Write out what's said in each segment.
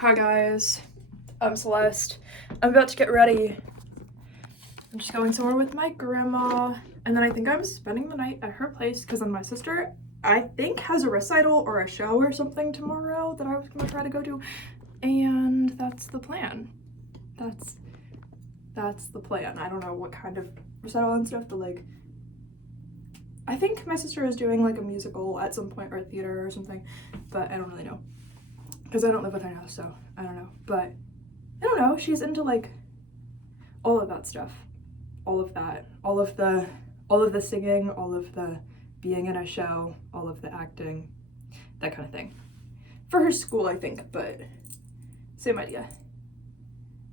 Hi guys, I'm Celeste. I'm about to get ready. I'm just going somewhere with my grandma, and then I think I'm spending the night at her place because then my sister, I think, has a recital or a show or something tomorrow that I was gonna try to go to, and that's the plan. That's the plan. I don't know what kind of recital and stuff, but like, I think my sister is doing like a musical at some point or a theater or something, but I don't really know because I don't live with her now, so I don't know. But I don't know, she's into like all of that stuff, all of that, all of the singing, all of the being in a show, all of the acting, that kind of thing. For her school, I think, but same idea.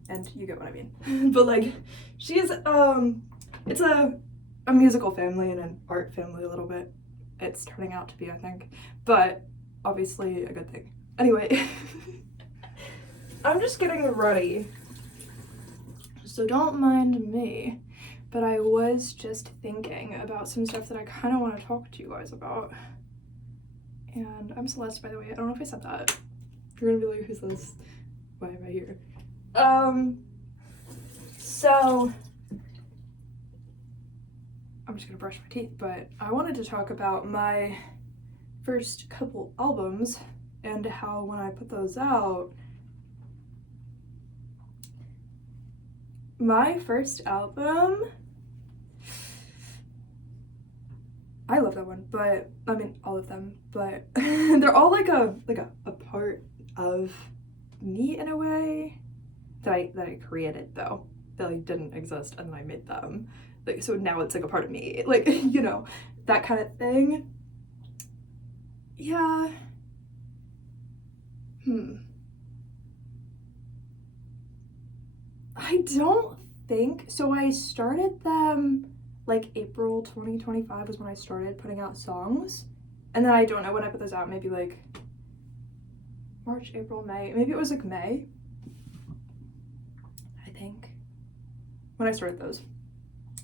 And you get what I mean. But like, she's it's a musical family and an art family a little bit. It's turning out to be, I think, but obviously a good thing. Anyway, I'm just getting ready, so don't mind me, but I was just thinking about some stuff that I kind of want to talk to you guys about. And I'm Celeste, by the way. I don't know if I said that. You're gonna be like, who's this? Why am I here? So I'm just gonna brush my teeth, but I wanted to talk about my first couple albums and how when I put those out, my first album, I love that one, but I mean all of them, but they're all like a part of me in a way that I created though. That like didn't exist and then I made them. Like so now it's like a part of me. Like, you know, that kind of thing. Yeah. I don't think so. I started them like April 2025 was when I started putting out songs. And then I don't know when I put those out, maybe like March, April, May. Maybe it was like May, I think, when I started those.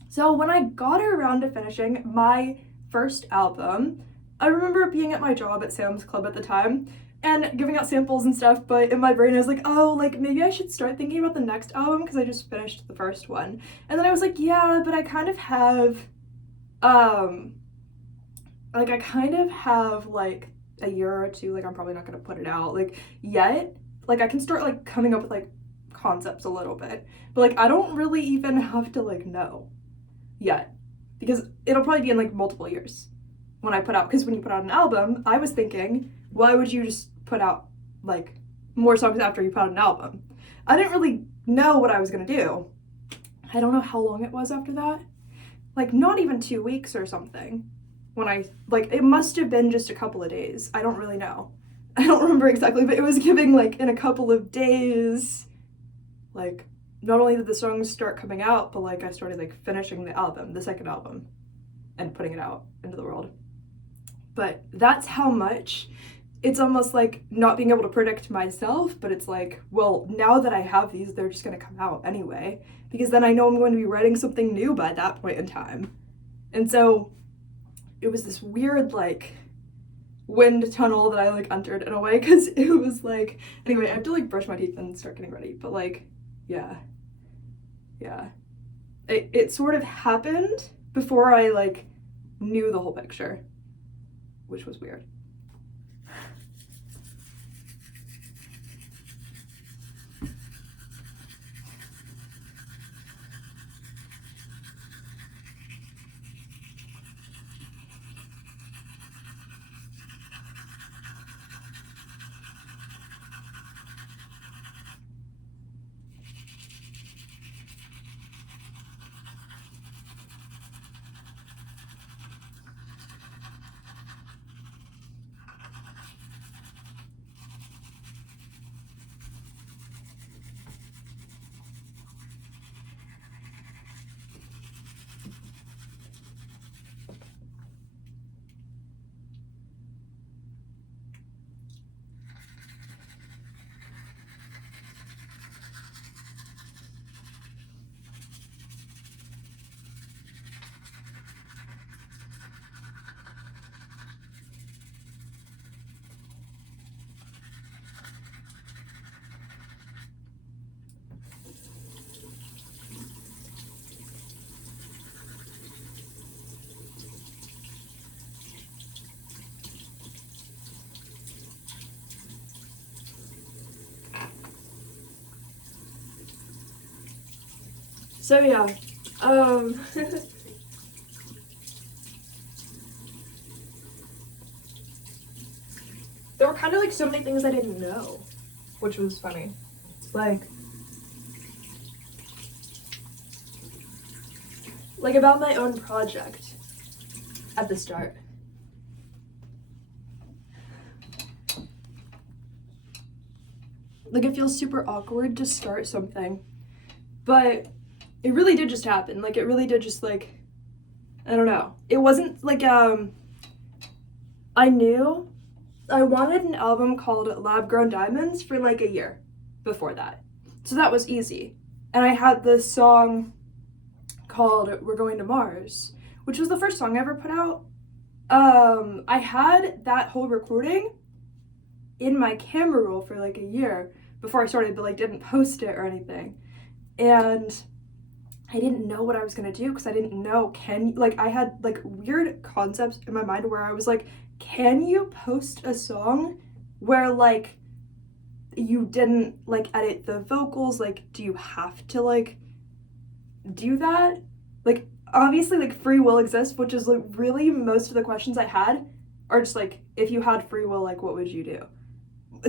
So when I got around to finishing my first album, I remember being at my job at Sam's Club at the time and giving out samples and stuff, but in my brain I was like, oh, like maybe I should start thinking about the next album because I just finished the first one. And then I was like, yeah, but I kind of have like a year or two, like I'm probably not gonna put it out like yet. Like I can start like coming up with like concepts a little bit, but like I don't really even have to like know yet because it'll probably be in like multiple years when I put out, because when you put out an album, I was thinking, why would you just put out like more songs after you put out an album? I didn't really know what I was gonna do. I don't know how long it was after that, like not even 2 weeks or something. When I, like, it must have been just a couple of days. I don't really know. I don't remember exactly, but it was giving like in a couple of days, like not only did the songs start coming out, but like I started like finishing the album, the second album, and putting it out into the world. But that's how much it's almost like not being able to predict myself, but it's like, well, now that I have these, they're just gonna come out anyway, because then I know I'm going to be writing something new by that point in time. And so it was this weird like wind tunnel that I like entered in a way, because it was like, anyway, I have to like brush my teeth and start getting ready, but like, yeah. It sort of happened before I like knew the whole picture, which was weird. So yeah, there were kind of like so many things I didn't know, which was funny. Like about my own project at the start. Like, it feels super awkward to start something, but it really did just happen. Like, it really did just, like, I don't know. It wasn't like, I knew I wanted an album called Lab Grown Diamonds for like a year before that. So that was easy. And I had this song called We're Going to Mars, which was the first song I ever put out. I had that whole recording in my camera roll for like a year before I started, but like didn't post it or anything. And I didn't know what I was gonna do because I didn't know I had like weird concepts in my mind where I was like, can you post a song where like you didn't like edit the vocals? Like, do you have to like do that? Like, obviously like free will exists, which is like really most of the questions I had are just like, if you had free will, like what would you do?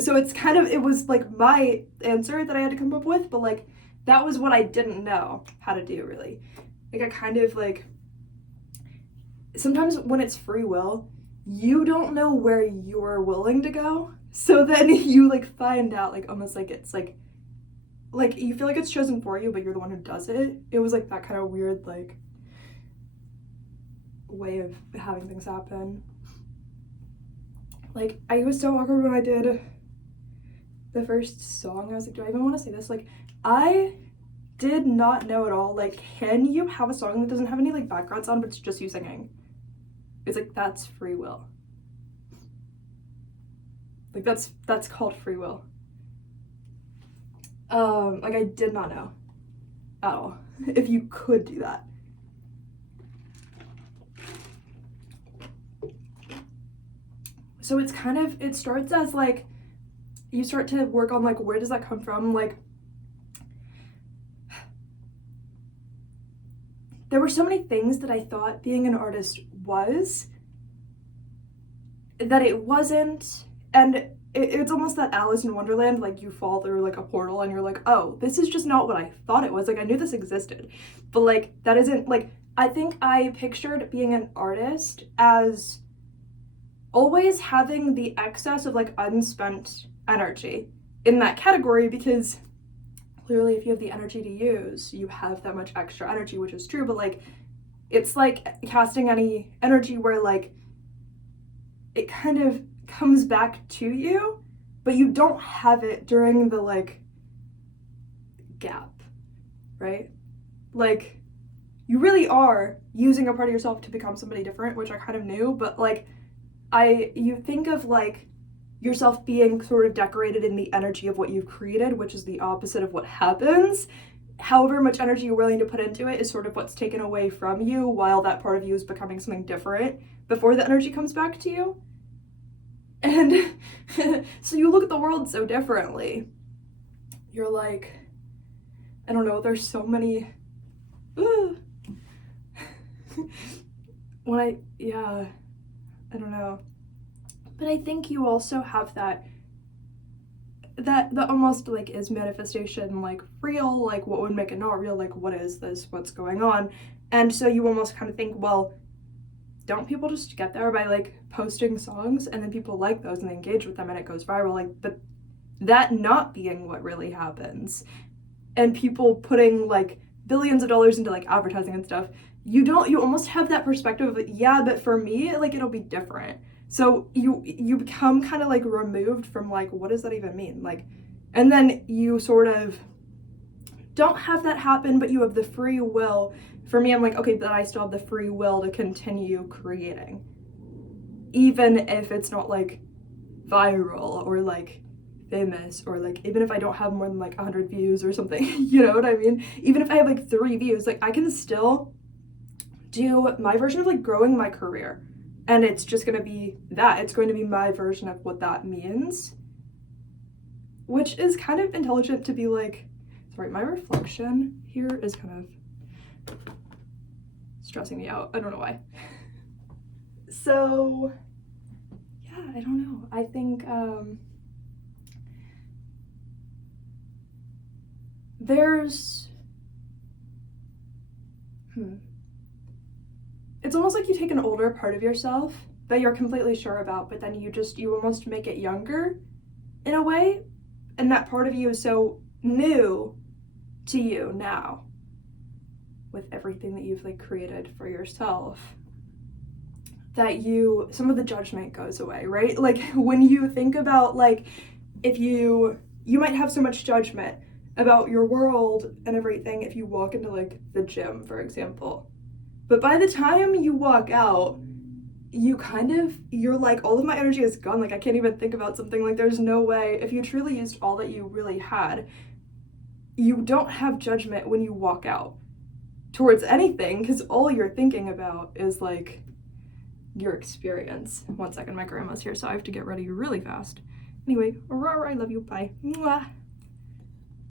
So it was like my answer that I had to come up with, but like that was what I didn't know how to do, really. Like, I kind of like, sometimes when it's free will, you don't know where you're willing to go. So then you like find out like almost like it's like you feel like it's chosen for you, but you're the one who does it. It was like that kind of weird like way of having things happen. Like, I was so awkward when I did the first song. I was like, do I even want to say this? Like, I did not know at all, like, can you have a song that doesn't have any like background sound but it's just you singing? It's like, that's free will. Like, that's called free will. Like, I did not know at all if you could do that. So it's kind of, it starts as like, you start to work on like, where does that come from? Like, there were so many things that I thought being an artist was that it wasn't. And it's almost that Alice in Wonderland, like you fall through like a portal and you're like, oh, this is just not what I thought it was. Like, I knew this existed, but like that isn't, like, I think I pictured being an artist as always having the excess of like unspent energy in that category, because clearly if you have the energy to use, you have that much extra energy, which is true, but like it's like casting any energy where like it kind of comes back to you, but you don't have it during the like gap, right? Like, you really are using a part of yourself to become somebody different, which I kind of knew, but like you think of like yourself being sort of decorated in the energy of what you've created, which is the opposite of what happens. However much energy you're willing to put into it is sort of what's taken away from you while that part of you is becoming something different before the energy comes back to you. And so you look at the world so differently. You're like, I don't know, there's so many, I don't know. But I think you also have that almost like is manifestation like real, like what would make it not real, like what is this, what's going on? And so you almost kind of think, well, don't people just get there by like posting songs and then people like those and they engage with them and it goes viral? Like, but that not being what really happens, and people putting like billions of dollars into like advertising and stuff, you almost have that perspective of, yeah, but for me, like, it'll be different. So you become kind of like removed from like, what does that even mean? Like, and then you sort of don't have that happen, but you have the free will. For me, I'm like, okay, but I still have the free will to continue creating, even if it's not like viral or like famous, or like even if I don't have more than like 100 views or something, you know what I mean? Even if I have like 3 views, like I can still do my version of like growing my career, and it's just gonna be that. It's going to be my version of what that means, which is kind of intelligent to be like, sorry, my reflection here is kind of stressing me out. I don't know why. So, yeah, I don't know. I think there's it's almost like you take an older part of yourself that you're completely sure about, but then you almost make it younger in a way, and that part of you is so new to you now with everything that you've like created for yourself that some of the judgment goes away, right? Like when you think about like if you might have so much judgment about your world and everything if you walk into like the gym, for example. But by the time you walk out, you're like, all of my energy is gone. Like I can't even think about something. Like there's no way, if you truly used all that you really had, you don't have judgment when you walk out towards anything because all you're thinking about is like your experience. 1 second, my grandma's here, so I have to get ready really fast. Anyway, I love you. Bye. Mwah.